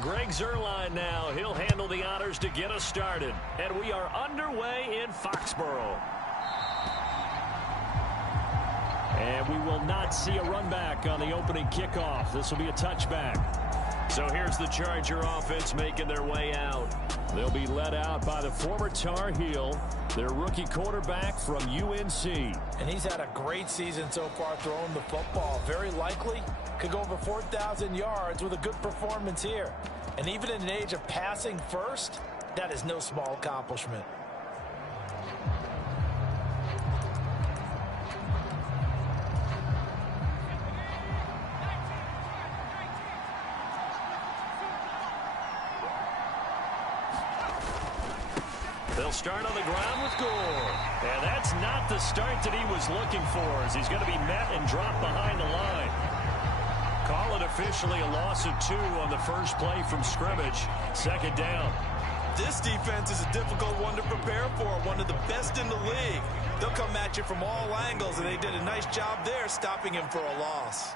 Greg Zuerlein now. He'll handle the honors to get us started. And we are underway in Foxborough. And we will not see a run back on the opening kickoff. This will be a touchback. So here's the Charger offense making their way out. They'll be led out by the former Tar Heel, their rookie quarterback from UNC. And he's had a great season so far throwing the football. Very likely could go over 4,000 yards with a good performance here. And even in an age of passing first, that is no small accomplishment. They'll start on the ground with Gore. And that's not the start that he was looking for, as he's going to be met and dropped behind the line. Call it officially a loss of 2 on the first play from scrimmage. Second down. This defense is a difficult one to prepare for, one of the best in the league. They'll come at you from all angles, and they did a nice job there stopping him for a loss.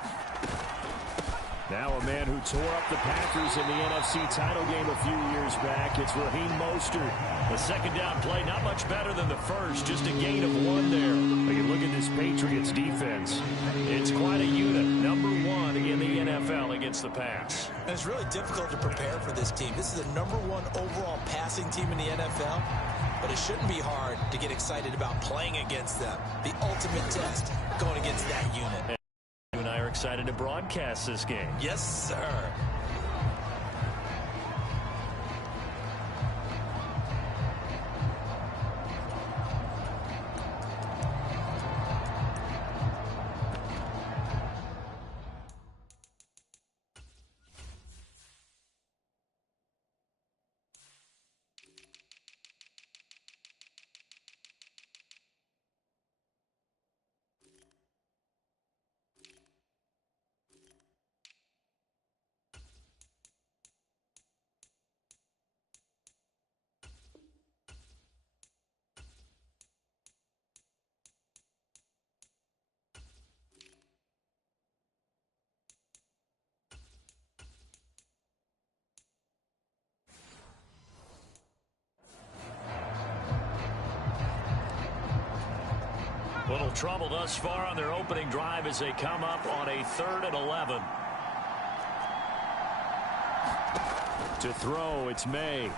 Now a man who tore up the Packers in the NFC title game a few years back. It's Raheem Mostert. The second down play, not much better than the first. Just a gain of 1 there. But you look at this Patriots defense. It's quite a unit. Number 1 in the NFL against the pass. And it's really difficult to prepare for this team. This is the number 1 overall passing team in the NFL. But it shouldn't be hard to get excited about playing against them. The ultimate test going against that unit. You and I are excited to broadcast this game. Yes, sir. Little trouble thus far on their opening drive as they come up on a 3rd and 11. To throw, it's May.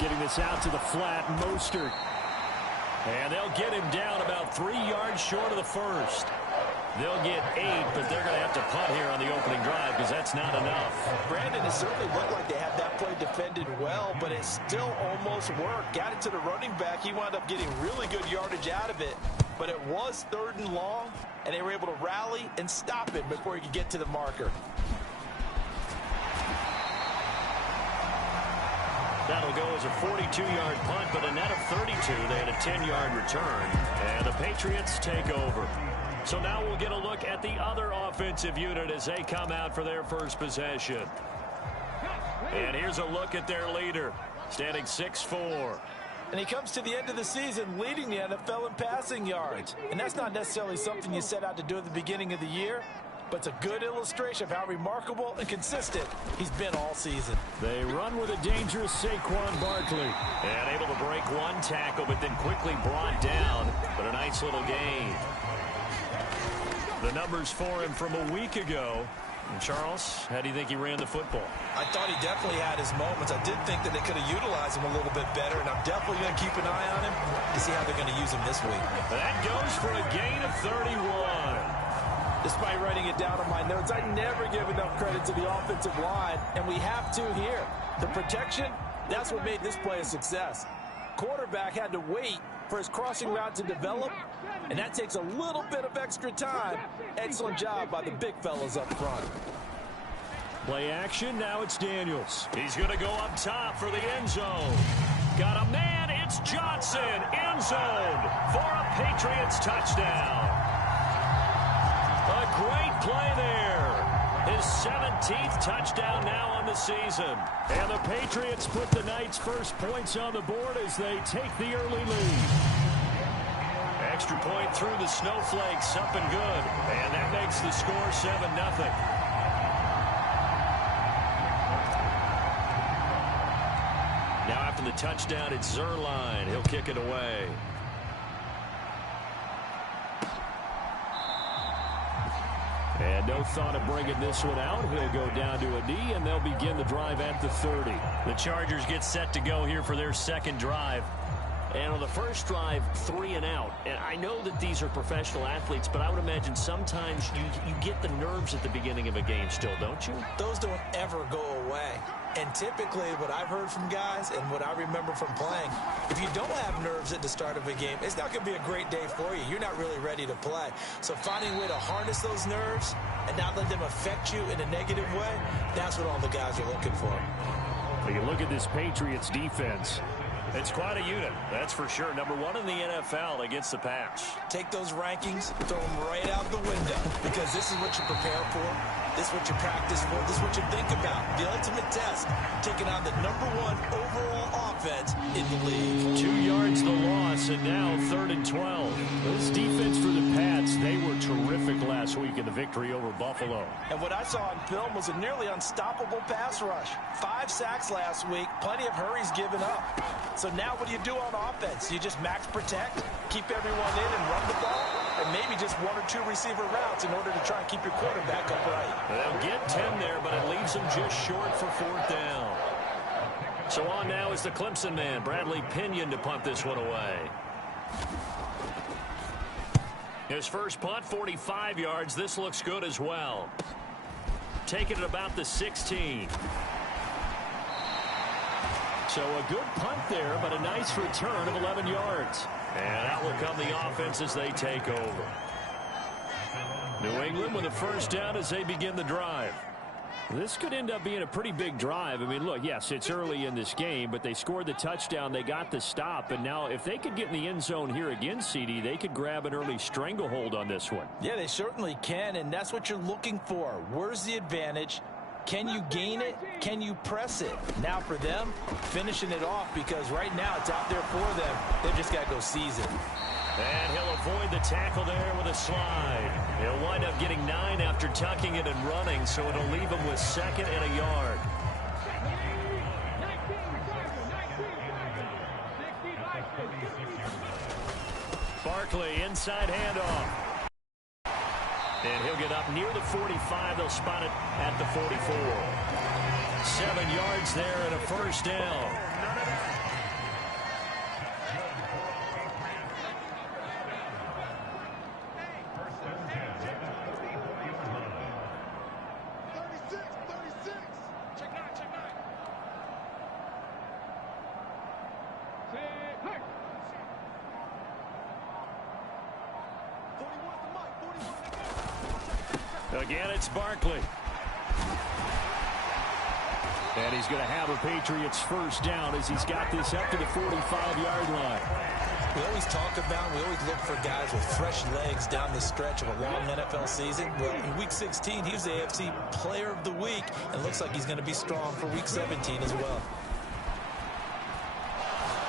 Getting this out to the flat, Mostert. And they'll get him down about 3 yards short of the first. They'll get 8, but they're going to have to punt here on the opening drive because that's not enough. Brandon, it certainly looked like they had that play defended well, but it still almost worked. Got it to the running back. He wound up getting really good yardage out of it. But it was 3rd and long, and they were able to rally and stop it before he could get to the marker. That'll go as a 42-yard punt, but a net of 32. They had a 10-yard return, and the Patriots take over. So now we'll get a look at the other offensive unit as they come out for their first possession. And here's a look at their leader, standing 6'4". And he comes to the end of the season leading the NFL in passing yards. And that's not necessarily something you set out to do at the beginning of the year, but it's a good illustration of how remarkable and consistent he's been all season. They run with a dangerous Saquon Barkley. And able to break 1 tackle, but then quickly brought down. But a nice little gain. The numbers for him from a week ago. And Charles, how do you think he ran the football? I thought he definitely had his moments. I did think that they could have utilized him a little bit better, and I'm definitely going to keep an eye on him to see how they're going to use him this week. That goes for a gain of 31. Despite writing it down on my notes, I never give enough credit to the offensive line, and we have to here. The protection, that's what made this play a success. Quarterback had to wait for his crossing route to develop, and that takes a little bit of extra time. Excellent job by the big fellas up front. Play action, now it's Daniels. He's going to go up top for the end zone. Got a man, it's Johnson, end zone for a Patriots touchdown. A great play there. His 17th touchdown now on the season. And the Patriots put the Knights' first points on the board as they take the early lead. Extra point through the Snowflakes, up and good. And that makes the score 7-0. the touchdown. It's Zuerlein. He'll kick it away. And no thought of bringing this one out. He'll go down to a knee, and they'll begin the drive at the 30. The Chargers get set to go here for their second drive. And on the first drive, 3 and out. And I know that these are professional athletes, but I would imagine sometimes you get the nerves at the beginning of a game still, don't you? Those don't ever go away. And typically what I've heard from guys and what I remember from playing, if you don't have nerves at the start of a game, it's not going to be a great day for you. You're not really ready to play. So finding a way to harness those nerves and not let them affect you in a negative way, that's what all the guys are looking for. When you look at this Patriots defense, it's quite a unit, that's for sure. Number 1 in the NFL against the pass. Take those rankings, throw them right out the window, because this is what you prepare for. This is what you practice for. This is what you think about. The ultimate test, taking on the number 1 overall offense in the league. 2 yards the loss, and now 3rd and 12. This defense for the Pats, they were terrific last week in the victory over Buffalo. And what I saw on film was a nearly unstoppable pass rush. 5 sacks last week, plenty of hurries given up. So now what do you do on offense? You just max protect, keep everyone in and run the ball, or maybe just 1 or 2 receiver routes in order to try and keep your quarterback upright. They'll get 10 there, but it leaves them just short for 4th down. So on now is the Clemson man, Bradley Pinion, to punt this one away. His first punt, 45 yards. This looks good as well. Taking it about the 16. So a good punt there, but a nice return of 11 yards. And out will come the offense as they take over. New England with a first down as they begin the drive. This could end up being a pretty big drive. I mean, look, yes, it's early in this game, but they scored the touchdown. They got the stop. And now if they could get in the end zone here again, CD, they could grab an early stranglehold on this one. Yeah, they certainly can, and that's what you're looking for. Where's the advantage? Can you gain it? Can you press it? Now for them, finishing it off, because right now it's out there for them. They've just got to go seize it. And he'll avoid the tackle there with a slide. He'll wind up getting 9 after tucking it and running, so it'll leave him with 2nd and a yard. Barkley, inside handoff. And he'll get up near the 45. They'll spot it at the 44. 7 yards there and a first down. Again, it's Barkley. And he's going to have a Patriots first down as he's got this up to the 45-yard line. We always look for guys with fresh legs down the stretch of a long NFL season. Well, in Week 16, he was the AFC Player of the Week, and looks like he's going to be strong for Week 17 as well.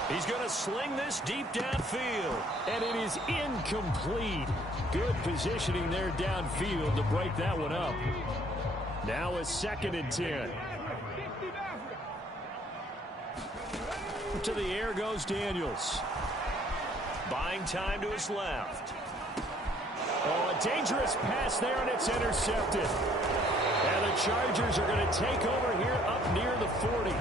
He's going to sling this deep downfield. And it is incomplete. Good positioning there downfield to break that one up. Now a 2nd and 10. To the air goes Daniels. Buying time to his left. Oh, a dangerous pass there, and it's intercepted. And the Chargers are going to take over here up near the 40.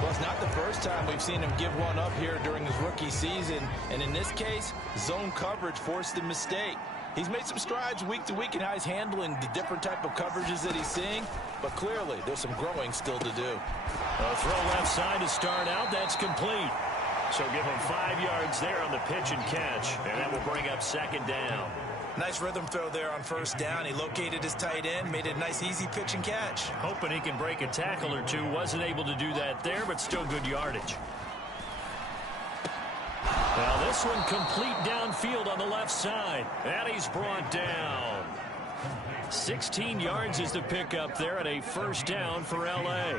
Well, it's not the first time we've seen him give one up here during his rookie season. And in this case, zone coverage forced the mistake. He's made some strides week to week in how he's handling the different type of coverages that he's seeing. But clearly, there's some growing still to do. A throw left side to start out. That's complete. So give him 5 yards there on the pitch and catch. And that will bring up 2nd down. Nice rhythm throw there on first down. He located his tight end, made it a nice, easy pitch and catch. Hoping he can break a tackle or two. Wasn't able to do that there, but still good yardage. Now this one complete downfield on the left side. And he's brought down. 16 yards is the pickup there and a first down for L.A.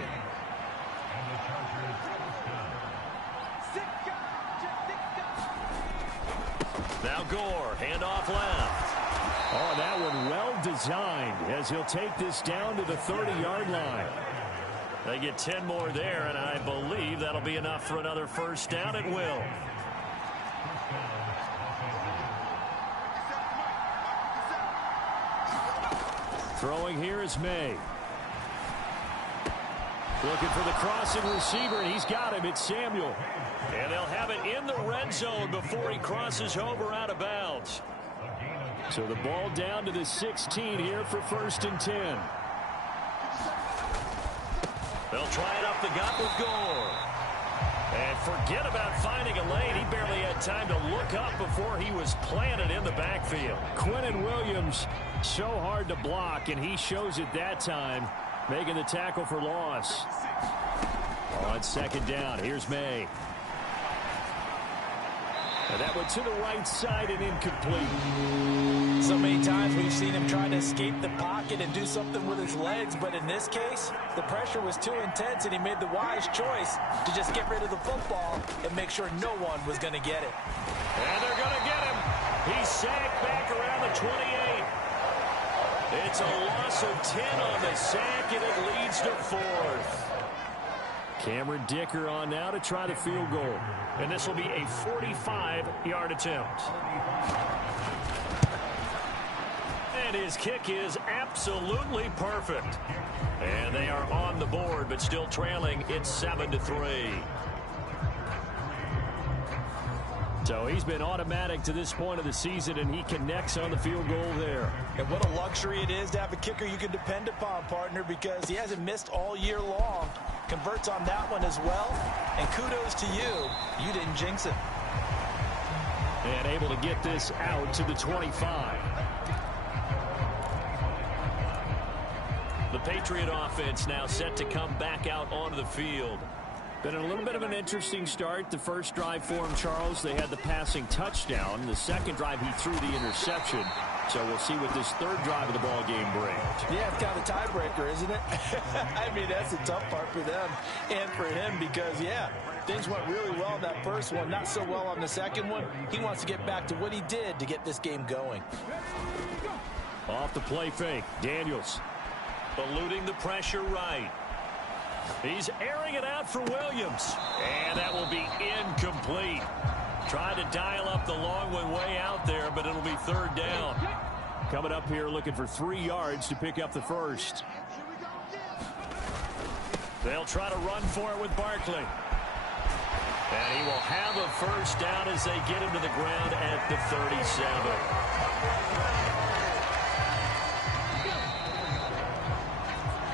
Now Gore, handoff left. Oh, that one well designed as he'll take this down to the 30-yard line. They get 10 more there, and I believe that'll be enough for another first down at will. Throwing here is May. Looking for the crossing receiver, and he's got him. It's Samuel. And they'll have it in the red zone before he crosses over out of bounds. So the ball down to the 16 here for 1st and 10. They'll try it up the gut with Gore. And forget about finding a lane. He barely had time to look up before he was planted in the backfield. Quinnen Williams, so hard to block, and he shows it that time, making the tackle for loss. On 2nd down, here's May. And that went to the right side and incomplete. So many times we've seen him try to escape the pocket and do something with his legs, but in this case, the pressure was too intense, and he made the wise choice to just get rid of the football and make sure no one was going to get it. And they're going to get him. He's sacked back around the 28. It's a loss of 10 on the sack, and it leads to 4th. Cameron Dicker on now to try the field goal. And this will be a 45-yard attempt. And his kick is absolutely perfect. And they are on the board, but still trailing. It's 7-3. So he's been automatic to this point of the season, and he connects on the field goal there. And what a luxury it is to have a kicker you can depend upon, partner, because he hasn't missed all year long. Converts on that one as well. And kudos to you. You didn't jinx it. And able to get this out to the 25. The Patriot offense now set to come back out onto the field. Been a little bit of an interesting start. The first drive for him, Charles, they had the passing touchdown. The second drive, he threw the interception. So we'll see what this third drive of the ball game brings. Yeah, it's kind of a tiebreaker, isn't it? I mean, that's the tough part for them and for him because, yeah, things went really well in that first one, not so well on the second one. He wants to get back to what he did to get this game going. Off the play fake, Daniels. Eluding the pressure right. He's airing it out for Williams. And that will be incomplete. Trying to dial up the long one way out there, but it'll be 3rd down. Coming up here looking for 3 yards to pick up the first. They'll try to run for it with Barkley. And he will have a first down as they get him to the ground at the 37.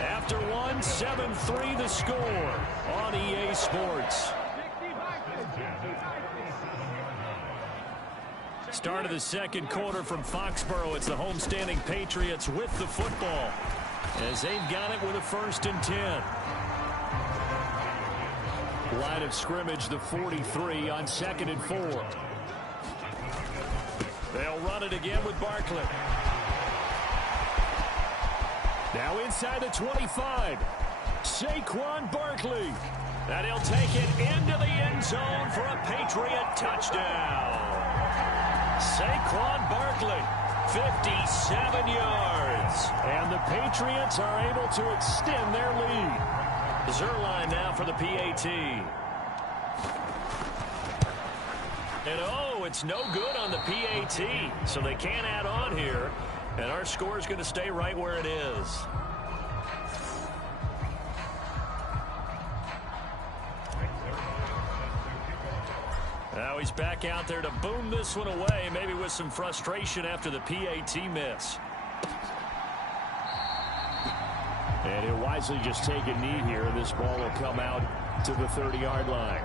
After 7-3 the score on EA Sports. Start of the second quarter from Foxborough. It's the homestanding Patriots with the football as they've got it with a 1st and 10. Line of scrimmage, the 43 on 2nd and 4. They'll run it again with Barkley. Now inside the 25. Saquon Barkley. And he'll take it into the end zone for a Patriot touchdown. Saquon Barkley, 57 yards. And the Patriots are able to extend their lead. Zuerlein now for the PAT. And oh, it's no good on the PAT. So they can't add on here. And our score is going to stay right where it is. Now he's back out there to boom this one away, maybe with some frustration after the PAT miss. And he'll wisely just take a knee here. This ball will come out to the 30-yard line.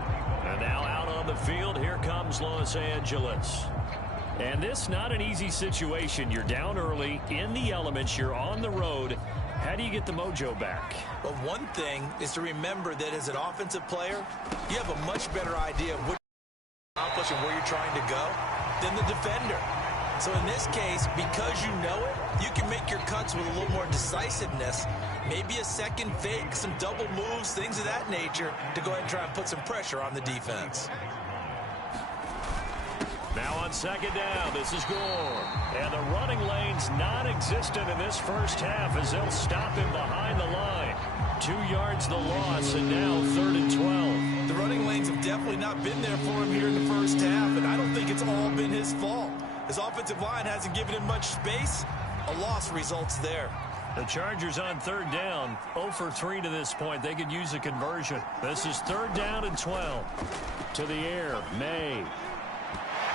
And now out on the field, here comes Los Angeles. And this not an easy situation. You're down early, in the elements, you're on the road. How do you get the mojo back? Well, one thing is to remember that as an offensive player, you have a much better idea of what you're accomplishing, where you're trying to go, than the defender. So in this case, because you know it, you can make your cuts with a little more decisiveness, maybe a second fake, some double moves, things of that nature, to go ahead and try and put some pressure on the defense. Now on second down, this is Gore. And the running lane's non-existent in this first half as they'll stop him behind the line. 2 yards the loss, and now 3rd and 12. The running lanes have definitely not been there for him here in the first half, and I don't think it's all been his fault. His offensive line hasn't given him much space. A loss results there. The Chargers on 3rd down, 0 for 3 to this point. They could use a conversion. This is 3rd down and 12. To the air, May.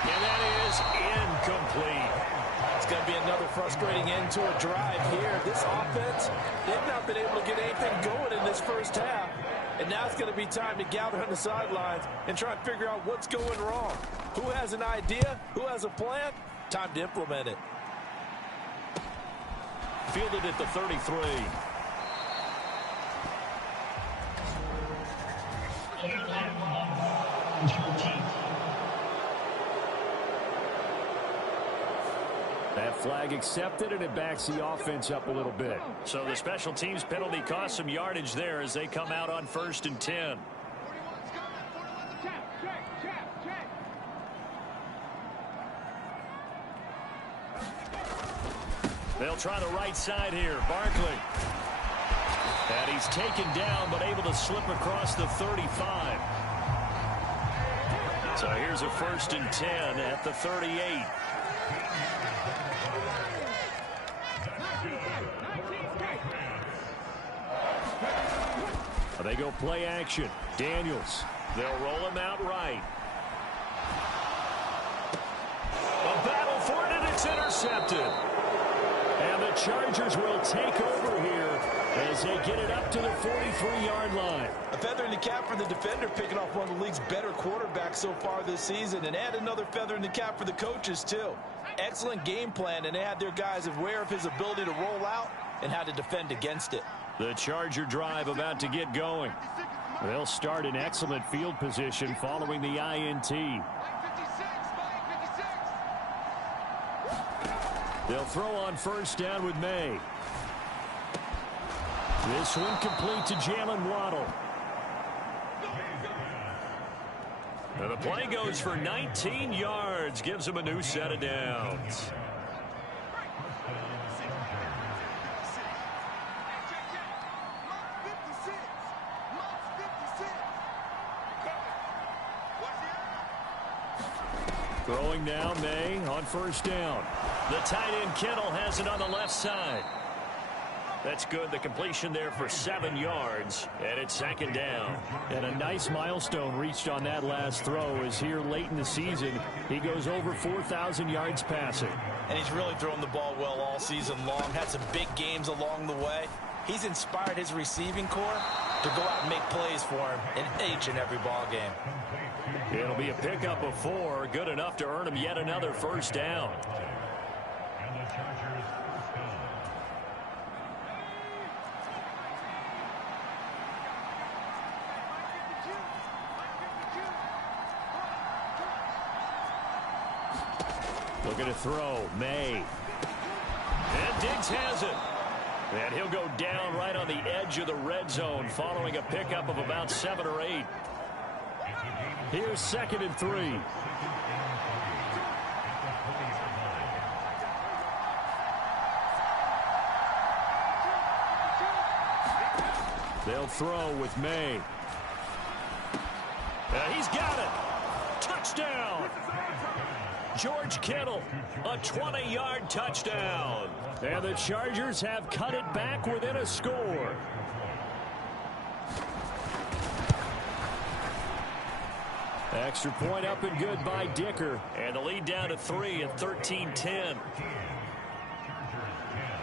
And that is incomplete. It's going to be another frustrating end to a drive here. This offense, they've not been able to get anything going in this first half. And now it's going to be time to gather on the sidelines and try and figure out what's going wrong. Who has an idea? Who has a plan? Time to implement it. Fielded at the 33. That flag accepted, and it backs the offense up a little bit. So the special teams penalty cost some yardage there as they come out on 1st and 10. They'll try the right side here. Barkley. And he's taken down, but able to slip across the 35. So here's a 1st and 10 at the 38. They go play action. Daniels. They'll roll him out right. A battle for it, and it's intercepted. And the Chargers will take over here as they get it up to the 43-yard line. A feather in the cap for the defender, picking off one of the league's better quarterbacks so far this season, and add another feather in the cap for the coaches, too. Excellent game plan, and they had their guys aware of his ability to roll out and how to defend against it. The Charger drive about to get going. They'll start in excellent field position following the INT. They'll throw on 1st down with May. This one complete to Jalen Waddle. And the play goes for 19 yards, gives him a new set of downs. Throwing now, May on 1st down. The tight end Kittle has it on the left side. That's good. The completion there for 7 yards, and it's 2nd down. And a nice milestone reached on that last throw as here late in the season, he goes over 4,000 yards passing. And he's really thrown the ball well all season long. Had some big games along the way. He's inspired his receiving corps to go out and make plays for him in each and every ball game. It'll be a pickup of 4, good enough to earn him yet another 1st down. Looking to throw, May. And Diggs has it. And he'll go down right on the edge of the red zone following a pickup of about 7 or 8. Here's 2nd and 3. They'll throw with May. And he's got it. Touchdown. George Kittle, a 20-yard touchdown. And the Chargers have cut it back within a score. Extra point up and good by Dicker. And the lead down to 3 at 13-10.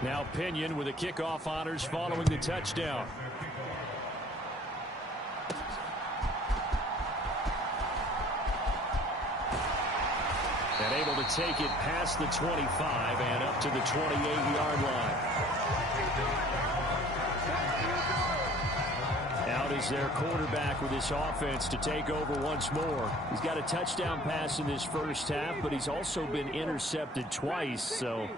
Now Pinion with the kickoff honors following the touchdown. And able to take it past the 25 and up to the 28-yard line. Out is their quarterback with this offense to take over once more. He's got a touchdown pass in this first half, but he's also been intercepted twice, so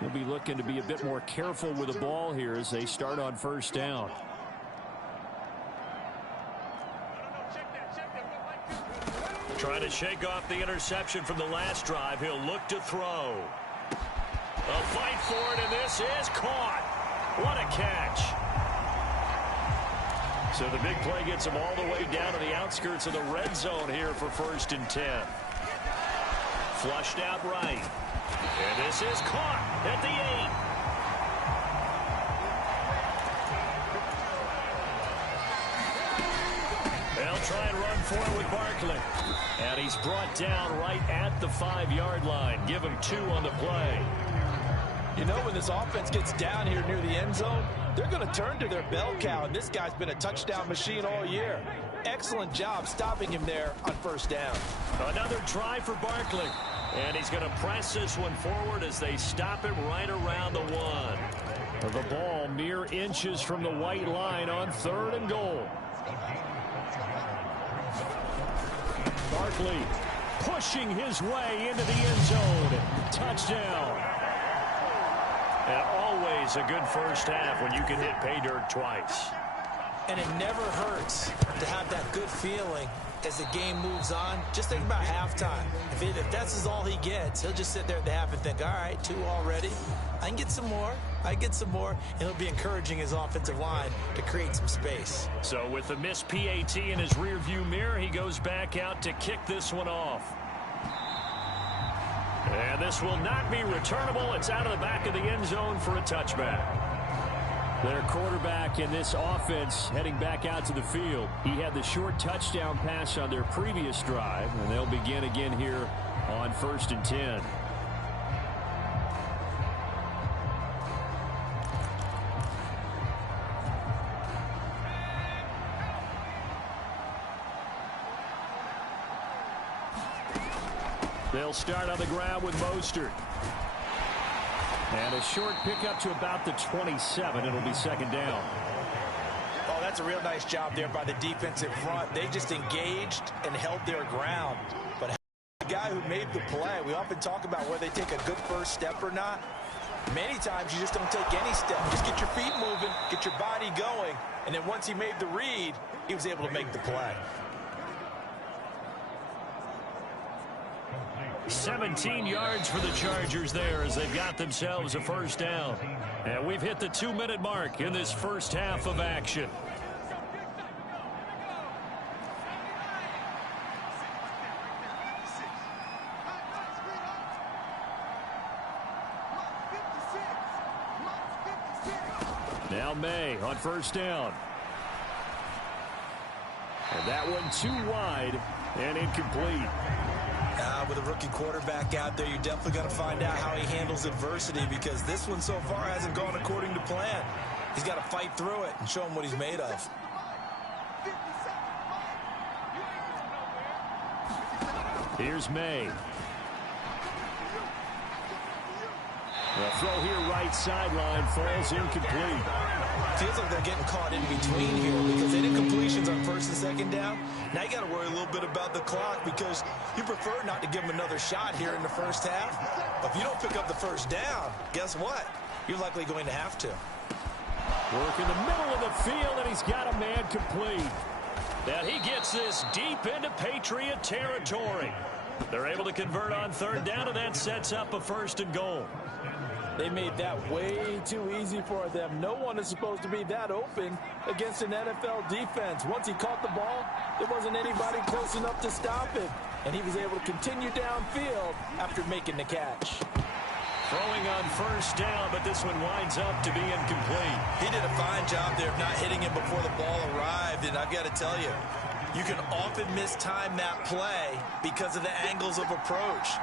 he'll be looking to be a bit more careful with the ball here as they start on 1st down. Trying to shake off the interception from the last drive. He'll look to throw. A fight for it, and this is caught. What a catch. So the big play gets him all the way down to the outskirts of the red zone here for 1st and 10. Flushed out right. And this is caught at the 8. They'll try and run for it with Barkley. And he's brought down right at the 5-yard line. Give him 2 on the play. You know, when this offense gets down here near the end zone, they're going to turn to their bell cow, and this guy's been a touchdown machine all year. Excellent job stopping him there on 1st down. Another try for Barkley. And he's going to press this one forward as they stop him right around the 1. The ball mere inches from the white line on 3rd and goal. Barkley pushing his way into the end zone. Touchdown. And always a good first half when you can hit pay dirt twice. And it never hurts to have that good feeling as the game moves on. Just think about halftime. If that's all he gets, he'll just sit there at the half and think, all right, 2 already. I can get some more. I get some more. And he'll be encouraging his offensive line to create some space. So with the missed PAT in his rearview mirror, he goes back out to kick this one off. And this will not be returnable. It's out of the back of the end zone for a touchback. Their quarterback in this offense heading back out to the field. He had the short touchdown pass on their previous drive, and they'll begin again here on 1st and 10. They'll start on the ground with Mostert. And a short pickup to about the 27. It'll be 2nd down. Oh, that's a real nice job there by the defensive front. They just engaged and held their ground. But the guy who made the play, we often talk about whether they take a good first step or not. Many times you just don't take any step. Just get your feet moving, get your body going. And then once he made the read, he was able to make the play. 17 yards for the Chargers there as they've got themselves a 1st down. And we've hit the 2-minute mark in this first half of action. Now May on 1st down. And that one too wide and incomplete. With a rookie quarterback out there, you're definitely going to find out how he handles adversity, because this one so far hasn't gone according to plan. He's got to fight through it and show him what he's made of. Here's May. The throw here right sideline falls incomplete. Feels like they're getting caught in between here because they did completions on 1st and 2nd down. Now you got to worry a little bit about the clock because you prefer not to give them another shot here in the first half. But if you don't pick up the 1st down, guess what? You're likely going to have to. Work in the middle of the field, and he's got a man complete. And he gets this deep into Patriot territory. They're able to convert on 3rd down, and that sets up a 1st and goal. They made that way too easy for them. No one is supposed to be that open against an NFL defense. Once he caught the ball, there wasn't anybody close enough to stop him. And he was able to continue downfield after making the catch. Throwing on 1st down, but this one winds up to be incomplete. He did a fine job there of not hitting him before the ball arrived. And I've got to tell you, you can often mistime that play because of the angles of approach.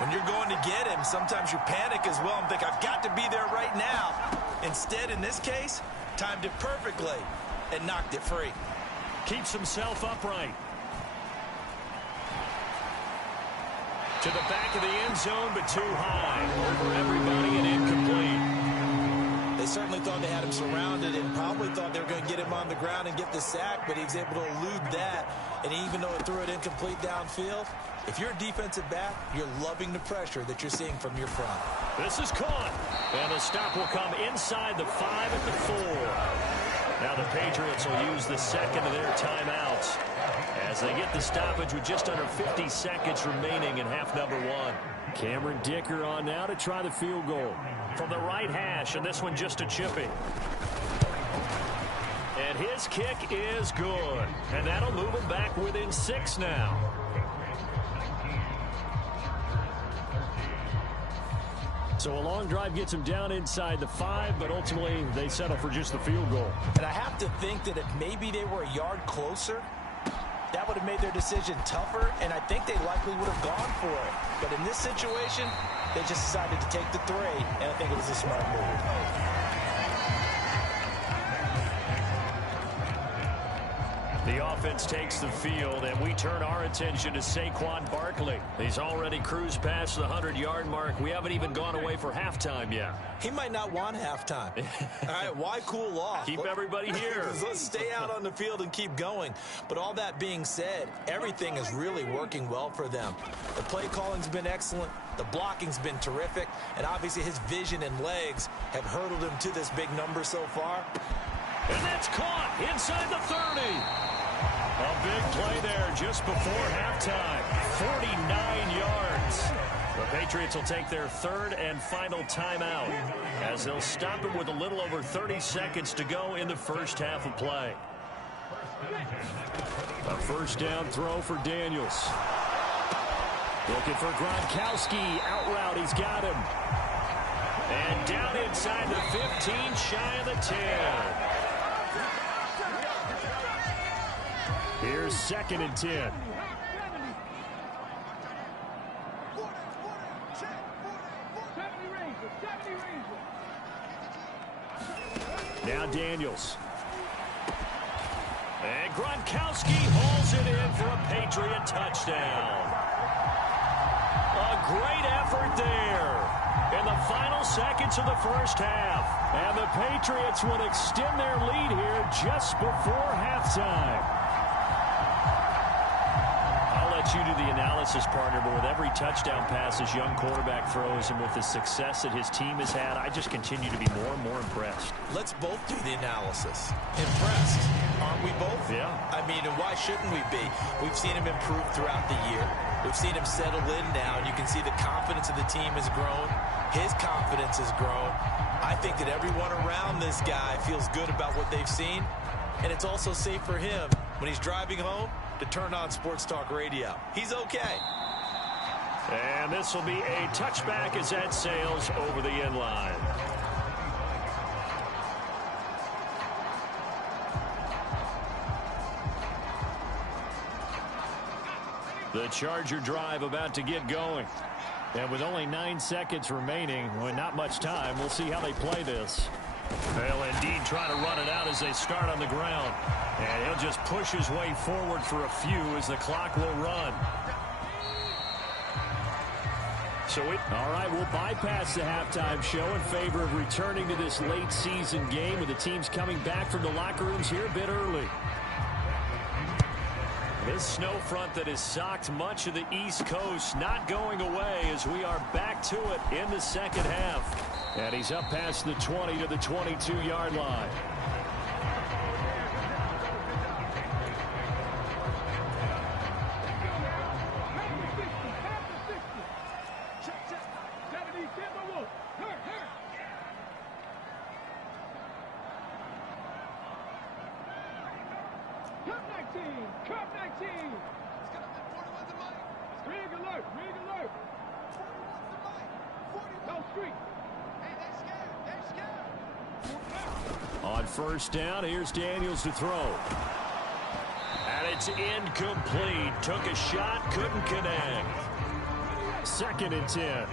When you're going to get him, sometimes you panic as well and think, I've got to be there right now. Instead, in this case, timed it perfectly and knocked it free. Keeps himself upright. To the back of the end zone, but too high. Over everybody and incomplete. They certainly thought they had him surrounded and probably thought they were going to get him on the ground and get the sack, but he was able to elude that. And even though it threw it incomplete downfield, if you're a defensive back, you're loving the pressure that you're seeing from your front. This is caught. And the stop will come inside the 5 at the 4. Now the Patriots will use the second of their timeouts as they get the stoppage with just under 50 seconds remaining in half number one. Cameron Dicker on now to try the field goal. From the right hash, and this one just a chipping. And his kick is good. And that'll move him back within 6 now. So a long drive gets him down inside the 5, but ultimately they settle for just the field goal. And I have to think that if maybe they were a yard closer, that would have made their decision tougher, and I think they likely would have gone for it. But in this situation, they just decided to take the 3, and I think it was a smart move. The offense takes the field, and we turn our attention to Saquon Barkley. He's already cruised past the 100-yard mark. We haven't even gone away for halftime yet. He might not want halftime. All right, why cool off? Keep everybody here. Let's stay out on the field and keep going. But all that being said, everything is really working well for them. The play calling's been excellent. The blocking's been terrific. And obviously his vision and legs have hurdled him to this big number so far. And that's caught inside the 30. A big play there just before halftime. 49 yards. The Patriots will take their 3rd and final timeout as they'll stop it with a little over 30 seconds to go in the first half of play. A first down throw for Daniels. Looking for Gronkowski. Out route, he's got him. And down inside the 15, shy of the 10. Here's 2nd and 10. Now Daniels. And Gronkowski hauls it in for a Patriot touchdown. A great effort there in the final seconds of the first half. And the Patriots will extend their lead here just before halftime. You do the analysis, partner, but with every touchdown pass this young quarterback throws and with the success that his team has had, I just continue to be more and more impressed. Let's both do the analysis. Impressed, aren't we both? Yeah. I mean, and why shouldn't we be? We've seen him improve throughout the year. We've seen him settle in now, and you can see the confidence of the team has grown. His confidence has grown. I think that everyone around this guy feels good about what they've seen, and it's also safe for him when he's driving home to turn on Sports Talk Radio. He's okay. And this will be a touchback as that sails over the end line. The Charger drive about to get going. And with only 9 seconds remaining, with not much time, we'll see how they play this. They'll indeed try to run it out as they start on the ground. And he'll just push his way forward for a few as the clock will run. All right, we'll bypass the halftime show in favor of returning to this late season game with the teams coming back from the locker rooms here a bit early. This snow front that has socked much of the East Coast not going away as we are back to it in the second half. And he's up past the 20 to the 22-yard line. On first down, here's Daniels to throw. And it's incomplete. Took a shot, couldn't connect. 2nd and 10.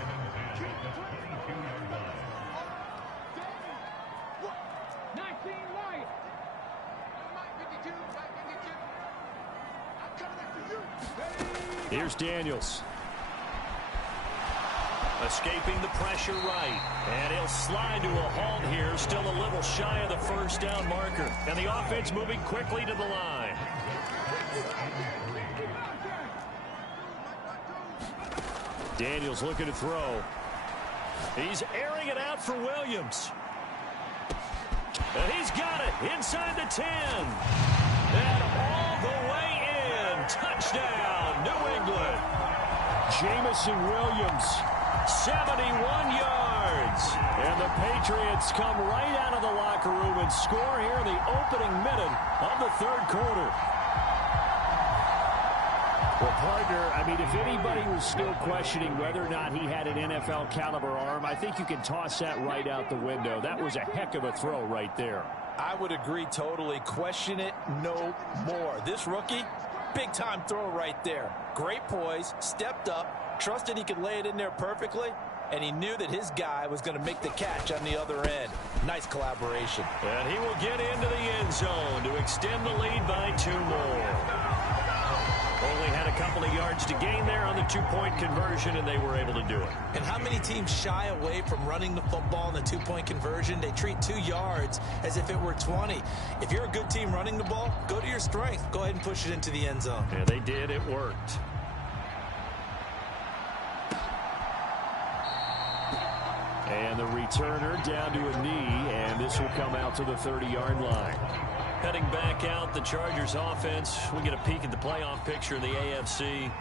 Here's Daniels. Escaping the pressure right. And he'll slide to a halt here. Still a little shy of the first down marker. And the offense moving quickly to the line. Daniels looking to throw. He's airing it out for Williams. And he's got it. inside the 10. And all the way in. Touchdown, New England. Jameson Williams, 71 yards. And the Patriots come right out of the locker room and score here in the opening minute of the third quarter. Well, partner, I mean, if anybody was still questioning whether or not he had an NFL caliber arm, I think you can toss that right out the window. That was a heck of a throw right there. I would agree totally. Question it no more. This rookie, big-time throw right there. Great poise, stepped up, trusted he could lay it in there perfectly, and he knew that his guy was going to make the catch on the other end. Nice collaboration. And he will get into the end zone to extend the lead by 2 more. Only had a couple of yards to gain there on the 2-point conversion, and they were able to do it. And how many teams shy away from running the football in the 2-point conversion? They treat 2 yards as if it were 20. If you're a good team running the ball, go to your strength. Go ahead and push it into the end zone. Yeah, they did. It worked. And the returner down to a knee, and this will come out to the 30-yard line. Heading back out, the Chargers offense. We get a peek at the playoff picture in the AFC.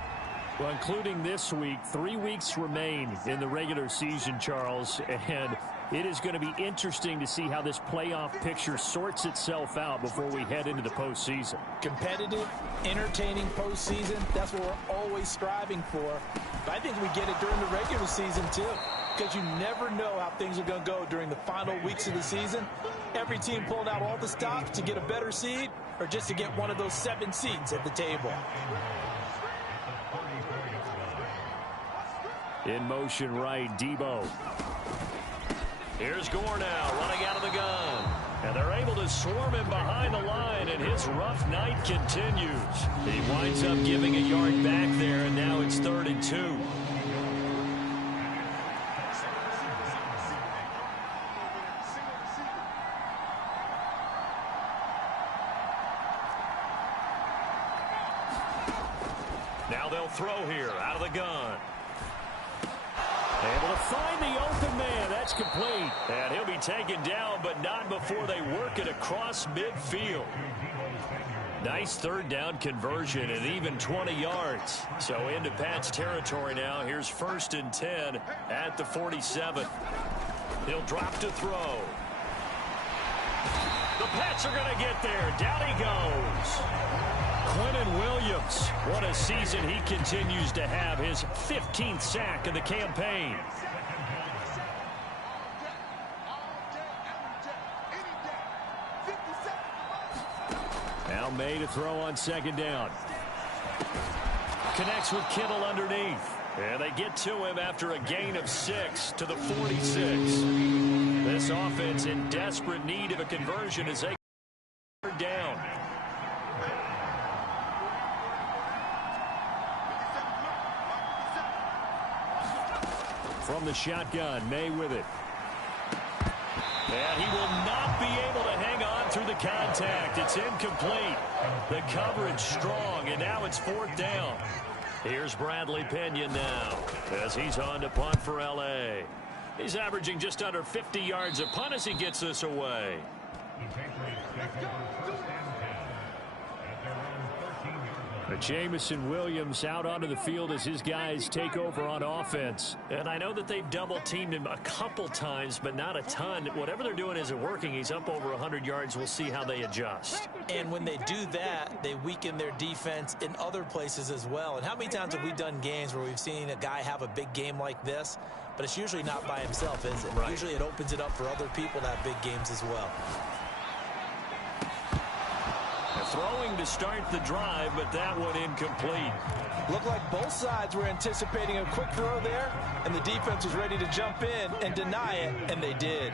Well, including this week, 3 weeks remain in the regular season, Charles, and it is going to be interesting to see how this playoff picture sorts itself out before we head into the postseason. Competitive, entertaining postseason, that's what we're always striving for. But I think we get it during the regular season, too, because you never know how things are going to go during the final weeks of the season. Every team pulling out all the stops to get a better seed or just to get one of those 7 seeds at the table. In motion right, Debo. Here's Gore now running out of the gun. And they're able to swarm him behind the line, and his rough night continues. He winds up giving a yard back there, and now it's 3rd and 2. Now they'll throw here out of the gun. Able to find the open man. That's complete. And he'll be taken down, but not before they work it across midfield. Nice 3rd down conversion and even 20 yards. So into Pat's territory now. Here's 1st and 10 at the 47. He'll drop to throw. The Pats are going to get there. Down he goes. Quentin Williams, what a season he continues to have, his 15th sack of the campaign. Now May to throw on 2nd down. Connects with Kittle underneath. And they get to him after a gain of 6 to the 46. This offense in desperate need of a conversion as they get down. From the shotgun, May with it. And he will not be able to hang on through the contact. It's incomplete. The coverage strong, and now it's 4th down. Here's Bradley Pinion now as he's on to punt for L.A. He's averaging just under 50 yards a punt as he gets this away. Jameson Williams out onto the field as his guys take over on offense. And I know that they've double-teamed him a couple times, but not a ton. Whatever they're doing isn't working. He's up over 100 yards. We'll see how they adjust. And when they do that, they weaken their defense in other places as well. And how many times have we done games where we've seen a guy have a big game like this, but it's usually not by himself, is it? Right. Usually it opens it up for other people to have big games as well. Throwing to start the drive, but that one incomplete. Looked like both sides were anticipating a quick throw there, and the defense was ready to jump in and deny it, and they did.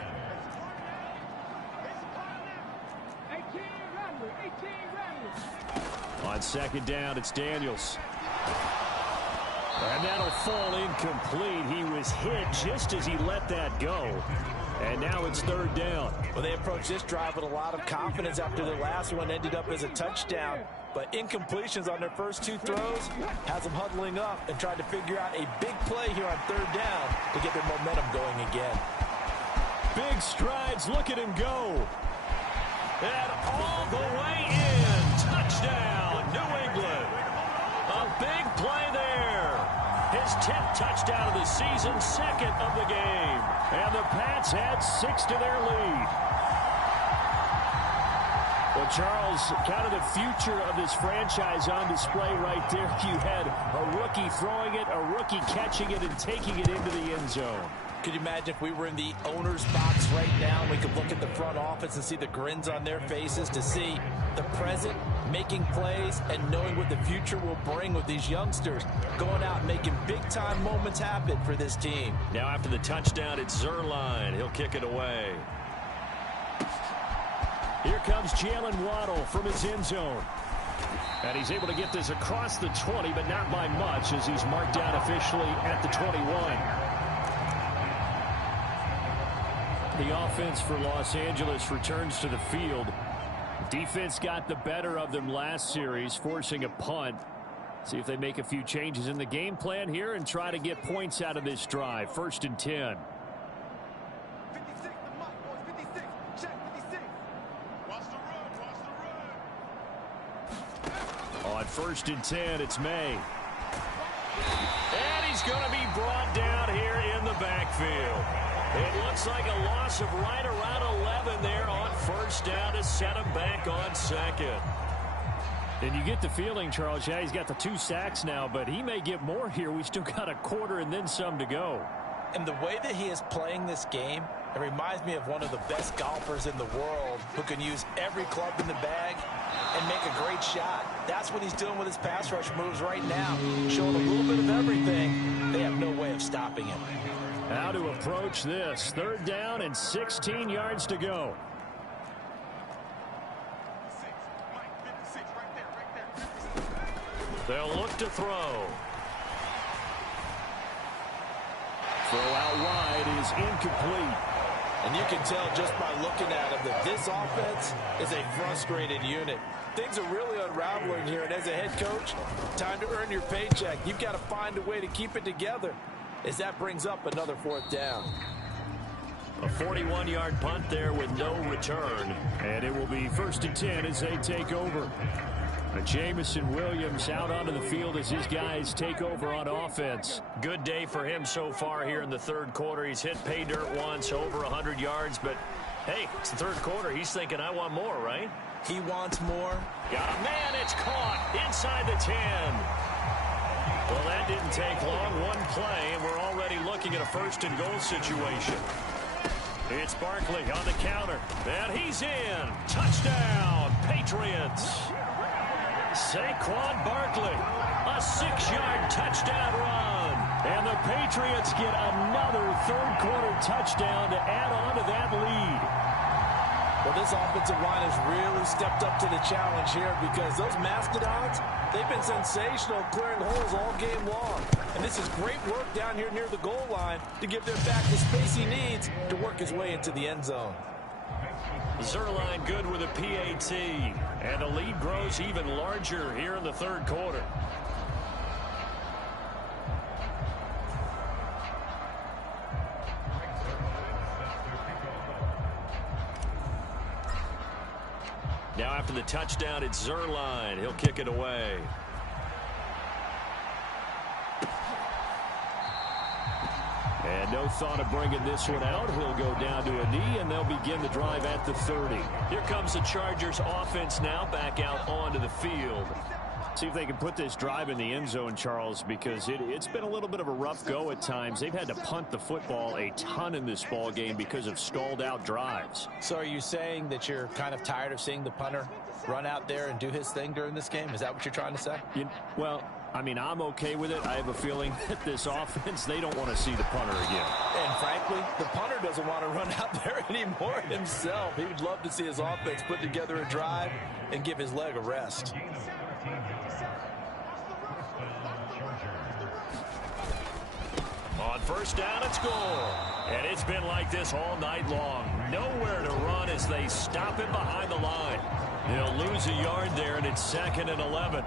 On 2nd down, it's Daniels. And that'll fall incomplete. He was hit just as he let that go. And now it's 3rd down. Well, they approached this drive with a lot of confidence after their last one ended up as a touchdown. But incompletions on their first 2 throws has them huddling up and trying to figure out a big play here on 3rd down to get their momentum going again. Big strides. Look at him go. And all the way in. Touchdown, New England. A big play there. His 10th touchdown of the season, 2nd of the game. And the Pats add 6 to their lead. Well, Charles, kind of the future of this franchise on display right there. You had a rookie throwing it, a rookie catching it, and taking it into the end zone. Could you imagine if we were in the owner's box right now and we could look at the front office and see the grins on their faces, to see the present making plays and knowing what the future will bring with these youngsters going out and making big-time moments happen for this team. Now after the touchdown, it's Zuerlein. He'll kick it away. Here comes Jalen Waddle from his end zone. And he's able to get this across the 20, but not by much, as he's marked down officially at the 21. The offense for Los Angeles returns to the field. Defense got the better of them last series, forcing a punt. See if they make a few changes in the game plan here and try to get points out of this drive. 1st and 10. On 1st and 10, it's May. And he's going to be brought down here in the backfield. It looks like a loss of right around 11 there on 1st down to set him back on 2nd. And you get the feeling, Charles, yeah, he's got the 2 sacks now, but he may get more here. We still got a quarter and then some to go. And the way that he is playing this game, it reminds me of one of the best golfers in the world who can use every club in the bag and make a great shot. That's what he's doing with his pass rush moves right now. Showing a little bit of everything. They have no way of stopping him. How to approach this. 3rd down and 16 yards to go. They'll look to throw. Throw out wide is incomplete. And you can tell just by looking at him that this offense is a frustrated unit. Things are really unraveling here, and as a head coach, time to earn your paycheck. You've got to find a way to keep it together, as that brings up another 4th down. A 41-yard punt there with no return. And it will be 1st and 10 as they take over. Jamison Williams out onto the field as his guys take over on offense. Good day for him so far here in the 3rd quarter. He's hit pay dirt once, over 100 yards, but hey, it's the 3rd quarter. He's thinking, I want more, right? He wants more. Got a man, it's caught inside the 10. Well, that didn't take long. One play, and we're already looking at a 1st and goal situation. It's Barkley on the counter, and he's in. Touchdown, Patriots. Saquon Barkley, a 6-yard touchdown run. And the Patriots get another 3rd quarter touchdown to add on to that lead. Well, this offensive line has really stepped up to the challenge here, because those Mastodons, they've been sensational clearing holes all game long. And this is great work down here near the goal line to give their back the space he needs to work his way into the end zone. Zuerlein good with a PAT. And the lead grows even larger here in the 3rd quarter. Now after the touchdown, it's Zuerlein. He'll kick it away. And no thought of bringing this one out. He'll go down to a knee, and they'll begin the drive at the 30. Here comes the Chargers offense now back out onto the field. See if they can put this drive in the end zone, Charles, because it's been a little bit of a rough go at times. They've had to punt the football a ton in this ball game because of stalled out drives. So are you saying that you're kind of tired of seeing the punter run out there and do his thing during this game? Is that what you're trying to say? Well, I mean, I'm okay with it. I have a feeling that this offense, they don't want to see the punter again. And frankly, the punter doesn't want to run out there anymore himself. He would love to see his offense put together a drive and give his leg a rest. On 1st down, it's goal. And it's been like this all night long. Nowhere to run as they stop him behind the line. He'll lose a yard there, and it's 2nd and 11.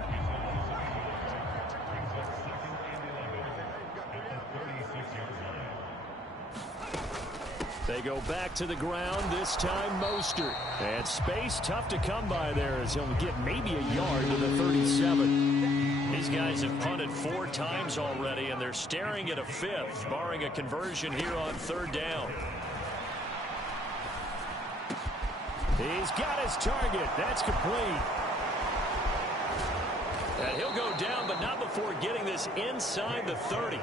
They go back to the ground, this time Mostert. And space tough to come by there as he'll get maybe a yard to the 37. These guys have punted 4 times already, and they're staring at a 5th, barring a conversion here on 3rd down. He's got his target. That's complete. And he'll go down, but not before getting this inside the 30.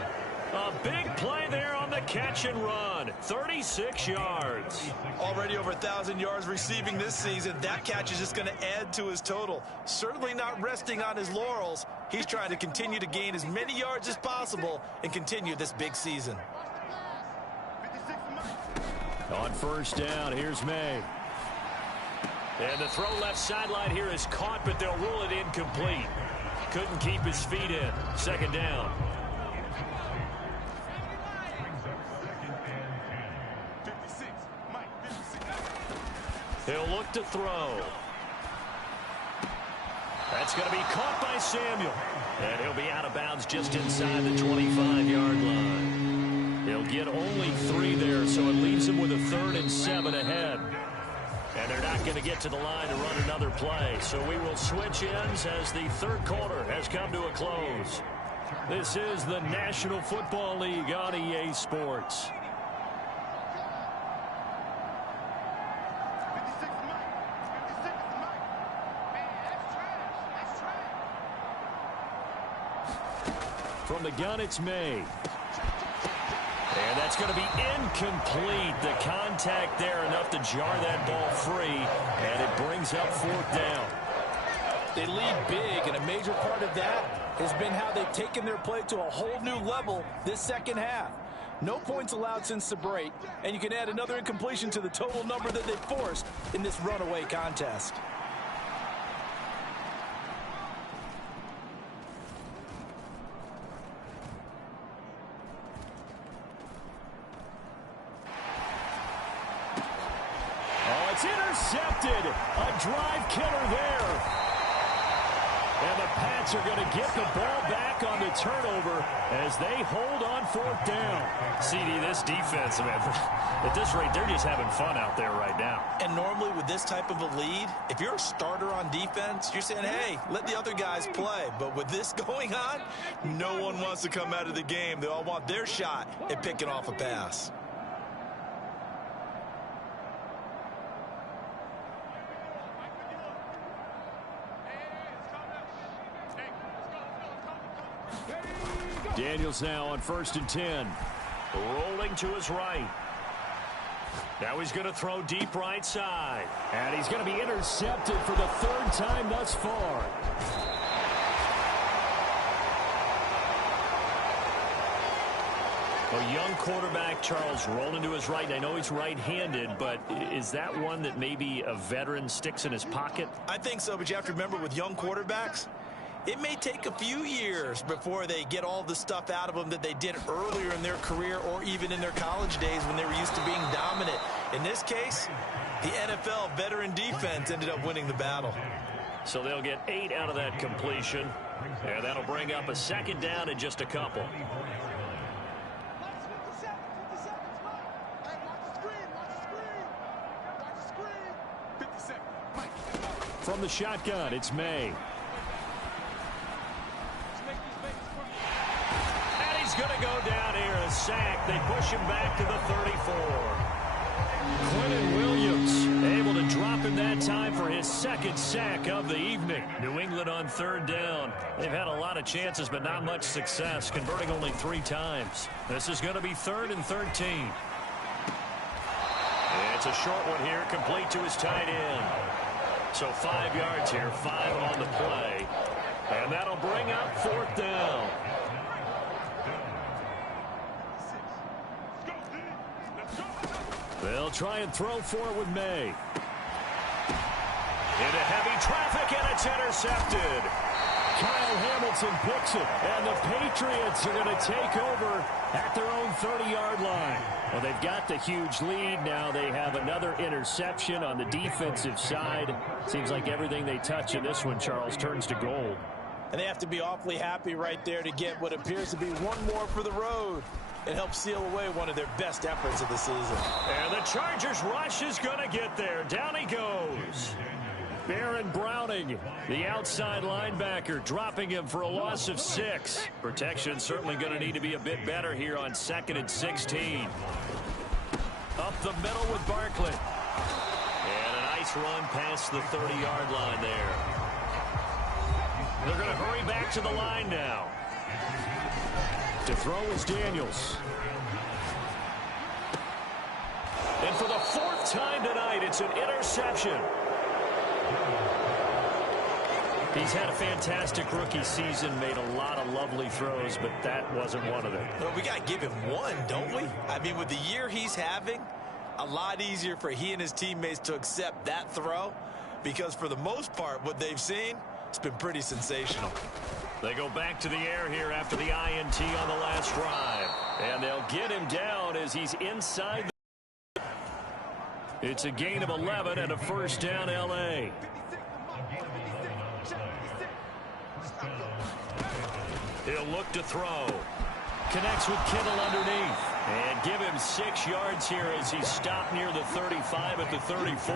A big play there on the catch and run. 36 yards. Already over 1,000 yards receiving this season. That catch is just going to add to his total. Certainly not resting on his laurels. He's trying to continue to gain as many yards as possible and continue this big season. On 1st down, here's May. And the throw left sideline here is caught, but they'll rule it incomplete. Couldn't keep his feet in. 2nd down. He'll look to throw. That's going to be caught by Samuel. And he'll be out of bounds just inside the 25-yard line. He'll get only 3 there, so it leaves him with a 3rd and 7 ahead. And they're not going to get to the line to run another play. So we will switch ends as the 3rd quarter has come to a close. This is the National Football League on EA Sports. From the gun, it's May. And that's going to be incomplete. The contact there enough to jar that ball free, and it brings up 4th down. They lead big, and a major part of that has been how they've taken their play to a whole new level this 2nd half. No points allowed since the break, and you can add another incompletion to the total number that they forced in this runaway contest. It's intercepted. A drive killer there. And the Pats are going to get the ball back on the turnover as they hold on 4th down. CD, this defense, man, at this rate, they're just having fun out there right now. And normally with this type of a lead, if you're a starter on defense, you're saying, hey, let the other guys play. But with this going on, no one wants to come out of the game. They all want their shot at picking off a pass. Daniels now on 1st and 10. Rolling to his right. Now he's going to throw deep right side. And he's going to be intercepted for the 3rd time thus far. A young quarterback, Charles, rolling to his right. And I know he's right-handed, but is that one that maybe a veteran sticks in his pocket? I think so, but you have to remember with young quarterbacks, it may take a few years before they get all the stuff out of them that they did earlier in their career or even in their college days when they were used to being dominant. In this case, the NFL veteran defense ended up winning the battle. So they'll get 8 out of that completion, and that'll bring up a 2nd down in just a couple. From the shotgun, it's May. Going to go down here, a sack. They push him back to the 34. Quentin Williams able to drop him that time for his 2nd sack of the evening. New England on 3rd down. They've had a lot of chances, but not much success, converting only 3 times. This is going to be 3rd and 13. It's a short one here, complete to his tight end. So 5 yards here, 5 on the play. And that'll bring up 4th down. They'll try and throw for it with May. Into heavy traffic, and it's intercepted. Kyle Hamilton picks it, and the Patriots are going to take over at their own 30-yard line. Well, they've got the huge lead. Now they have another interception on the defensive side. Seems like everything they touch in this one, Charles, turns to gold. And they have to be awfully happy right there to get what appears to be one more for the road and help seal away one of their best efforts of the season. And the Chargers rush is going to get there. Down he goes. Baron Browning, the outside linebacker, dropping him for a loss of 6. Protection certainly going to need to be a bit better here on 2nd and 16. Up the middle with Barkley. And a nice run past the 30-yard line there. They're going to hurry back to the line now. To throw is Daniels. And for the 4th time tonight, it's an interception. He's had a fantastic rookie season, made a lot of lovely throws, but that wasn't one of them. Well, we got to give him one, don't we? I mean, with the year he's having, a lot easier for he and his teammates to accept that throw, because for the most part, what they've seen, it's been pretty sensational. They go back to the air here after the INT on the last drive, and they'll get him down as he's inside. It's a gain of 11 and a 1st down, L.A. He'll look to throw. Connects with Kittle underneath. And give him 6 yards here as he's stopped near the 35 at the 34.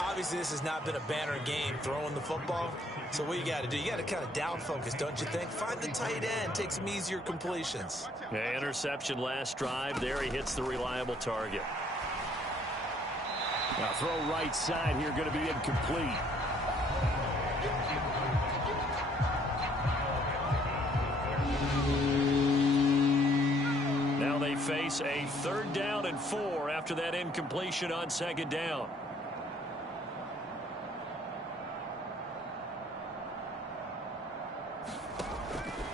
Obviously, this has not been a banner game throwing the football. So what you got to do, you got to kind of down focus, don't you think? Find the tight end, take some easier completions. Yeah, interception last drive. There he hits the reliable target. Now throw right side here, going to be incomplete. Now they face a 3rd down and 4 after that incompletion on 2nd down.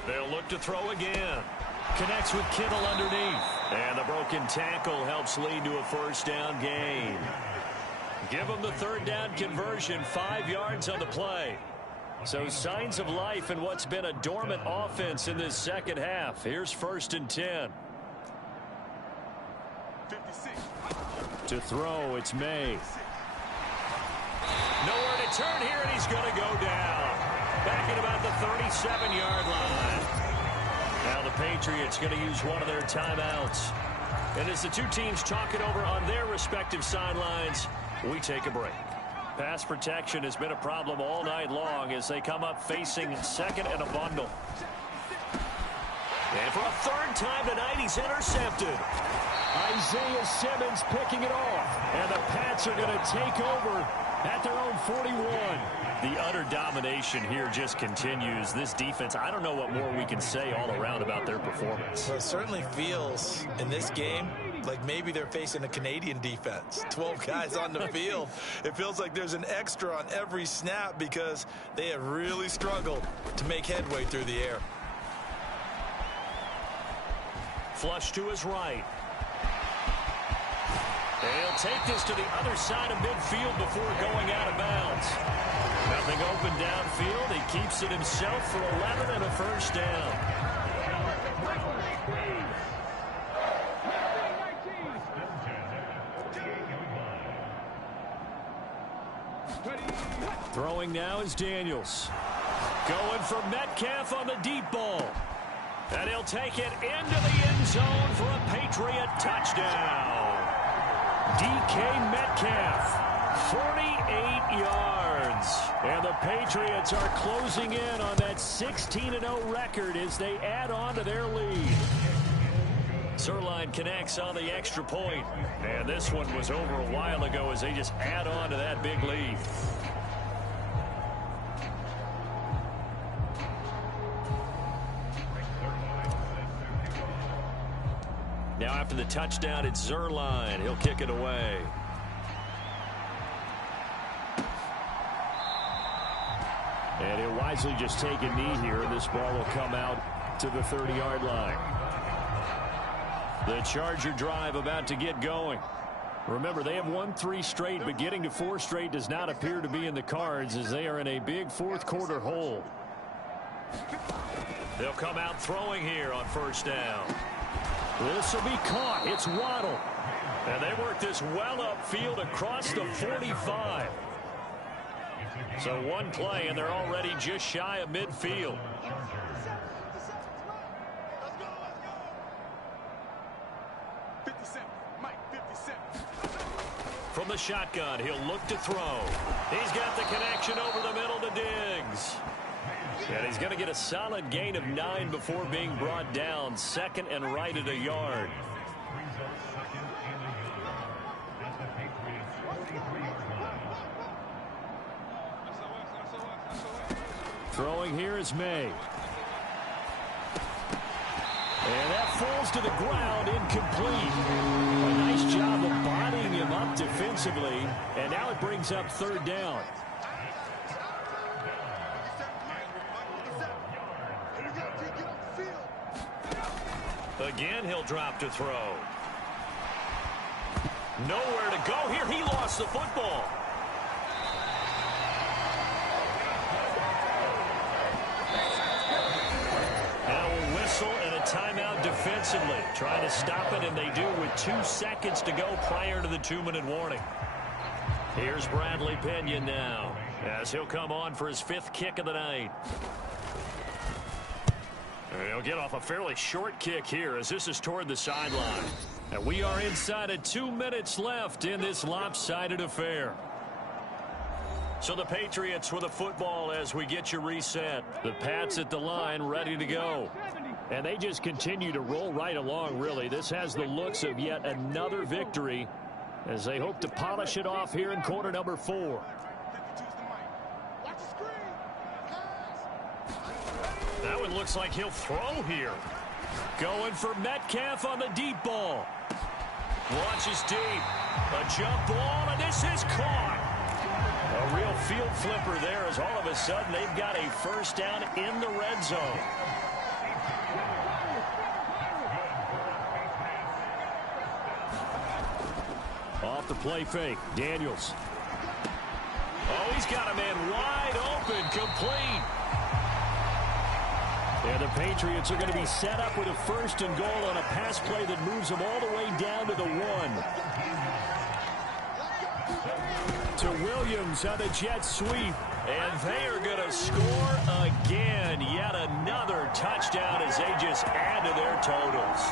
They'll look to throw again. Connects with Kittle underneath. And the broken tackle helps lead to a 1st down gain. Give them the 3rd down conversion, 5 yards on the play. So signs of life in what's been a dormant offense in this 2nd half. Here's 1st and 10. To throw, it's May. Nowhere to turn here, and he's going to go down. Back at about the 37-yard line. Now the Patriots going to use one of their timeouts. And as the two teams talk it over on their respective sidelines, we take a break. Pass protection has been a problem all night long as they come up facing 2nd and a bundle. And for a 3rd time tonight, he's intercepted. Isaiah Simmons picking it off. And the Pats are going to take over at their own 41. The utter domination here just continues. This defense, I don't know what more we can say all around about their performance. Well, it certainly feels in this game like maybe they're facing a Canadian defense. 12 guys on the field. It feels like there's an extra on every snap because they have really struggled to make headway through the air. Flush to his right. He'll take this to the other side of midfield before going out of bounds. Nothing open downfield. He keeps it himself for 11 and a 1st down. Throwing now is Daniels. Going for Metcalf on the deep ball. And he'll take it into the end zone for a Patriot touchdown. DK Metcalf, 48 yards. And the Patriots are closing in on that 16-0 record as they add on to their lead. Zerline connects on the extra point. And this one was over a while ago as they just add on to that big lead. Now after the touchdown, it's Zerline. He'll kick it away. And he'll wisely just take a knee here. This ball will come out to the 30-yard line. The Charger drive about to get going. Remember, they have won 3 straight, but getting to 4 straight does not appear to be in the cards as they are in a big 4th quarter hole. They'll come out throwing here on 1st down. This will be caught. It's Waddle. And they work this well upfield across the 45. So one play, and they're already just shy of midfield. From the shotgun, he'll look to throw. He's got the connection over the middle to Diggs. And he's going to get a solid gain of 9 before being brought down. Second and right at a yard. Throwing here is May. And that falls to the ground, incomplete. A nice job of bodying him up defensively. And now it brings up third down. Again, he'll drop to throw. Nowhere to go here. He lost the football. Now a whistle and a timeout defensively. Trying to stop it, and they do with 2 seconds to go prior to the 2-minute warning. Here's Bradley Pinion now, as he'll come on for his 5th kick of the night. He'll get off a fairly short kick here as this is toward the sideline. And we are inside of 2 minutes left in this lopsided affair. So the Patriots with the football as we get you reset. The Pats at the line ready to go. And they just continue to roll right along, really. This has the looks of yet another victory as they hope to polish it off here in quarter number 4. That one looks like he'll throw here. Going for Metcalf on the deep ball. Launches deep. A jump ball, and this is caught. A real field flipper there as all of a sudden they've got a first down in the red zone. Off the play fake, Daniels. Oh, he's got a man wide open, complete. And the Patriots are going to be set up with a 1st and goal on a pass play that moves them all the way down to the 1. To Williams on the jet sweep. And they are going to score again. Yet another touchdown as they just add to their totals.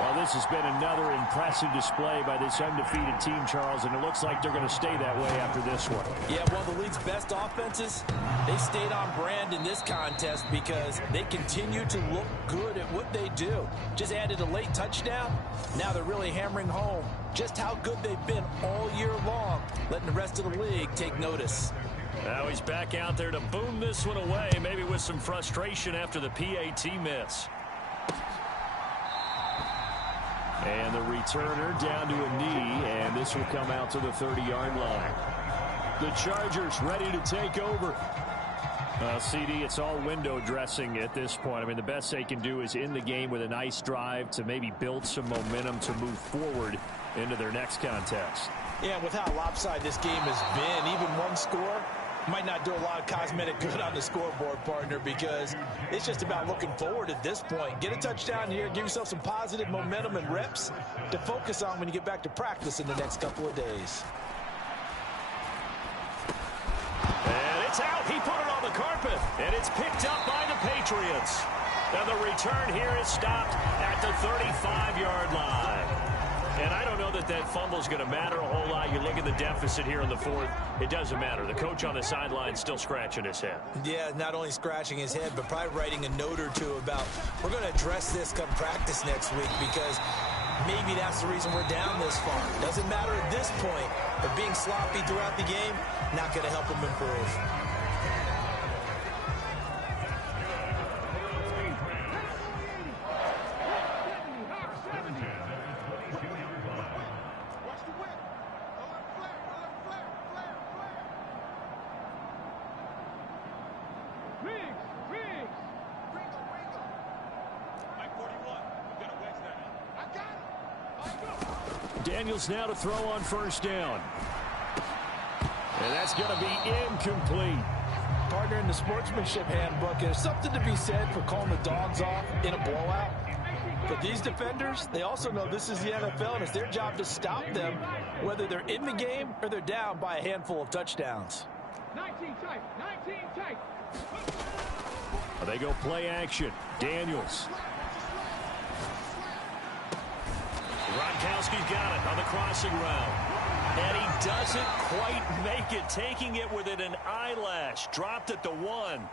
Well, this has been another impressive display by this undefeated team, Charles, and it looks like they're going to stay that way after this one. Yeah, one of the league's best offenses, they stayed on brand in this contest because they continue to look good at what they do. Just added a late touchdown. Now they're really hammering home just how good they've been all year long, letting the rest of the league take notice. Now he's back out there to boom this one away, maybe with some frustration after the PAT miss. And the returner down to a knee, and this will come out to the 30-yard line. The Chargers ready to take over. CD, it's all window dressing at this point. I mean, the best they can do is end the game with a nice drive to maybe build some momentum to move forward into their next contest. Yeah, with how lopsided this game has been, even one score might not do a lot of cosmetic good on the scoreboard, partner, because it's just about looking forward at this point. Get a touchdown here, give yourself some positive momentum and reps to focus on when you get back to practice in the next couple of days. And it's out. He put it on the carpet, and it's picked up by the Patriots. And the return here is stopped at the 35-yard line. And I don't know that that fumble is going to matter a whole lot. You look at the deficit here in the 4th. It doesn't matter. The coach on the sideline still scratching his head. Yeah, not only scratching his head, but probably writing a note or two about we're going to address this come practice next week because maybe that's the reason we're down this far. Doesn't matter at this point, but being sloppy throughout the game, not going to help him improve. Daniels now to throw on first down. And that's going to be incomplete. Partner, in the sportsmanship handbook, there's something to be said for calling the dogs off in a blowout. But these defenders, they also know this is the NFL, and it's their job to stop them, whether they're in the game or they're down by a handful of touchdowns. 19 tight, 19 tight. They go play action. Daniels. Gronkowski's got it on the crossing route. And he doesn't quite make it, taking it within an eyelash. Dropped at the 1.